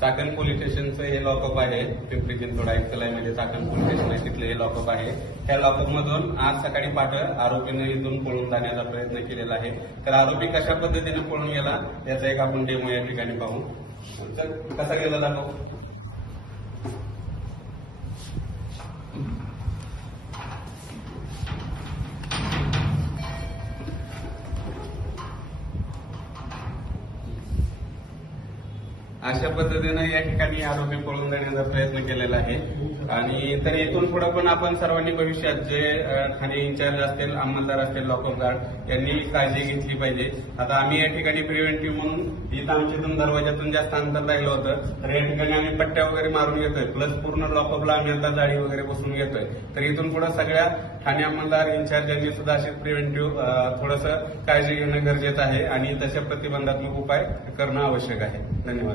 Chakan police स्टेशनचं हे lock-up आहे. पिंपरी चिंचवड मध्ये चाकण पोलीस स्टेशन आहे, तिथलं हे लॉकअप आहे. त्या लॉकअप मधून आज सकाळी पहाटे आरोपीने इथून पळून जाण्याचा प्रयत्न केलेला आहे. तर आरोपी कशा पद्धतीने पळून गेला याचा एक आपण डेमो या ठिकाणी पाहू. तर कसा गेला दाखव. अशा पद्धतीने या ठिकाणी आरोपी पळून जाण्याचा प्रयत्न केलेला आहे. आणि तर इथून पुढे पण आपण सर्वांनी भविष्यात जे ठाणे इन्चार्ज असतील, अंमलदार असतील, लॉकअप गार्ड यांनी काळजी घेतली पाहिजे. आता आम्ही या ठिकाणी प्रिव्हेंटिव्ह म्हणून इथं आमच्या इथून दरवाजातून जास्त अंतर राहिलं होतं, तर या ठिकाणी आम्ही पट्ट्या वगैरे मारून घेतोय. प्लस पूर्ण लॉकअपला आम्ही आता जाळी वगैरे बसून घेतोय. तर इथून पुढे सगळ्या ठाणे अंमलदार इन्चार्ज यांनी सुद्धा अशी प्रिव्हेंटिव्ह थोडंसं काळजी घेणं गरजेचं आहे आणि तशा प्रतिबंधात्मक उपाय करणं आवश्यक आहे. धन्यवाद.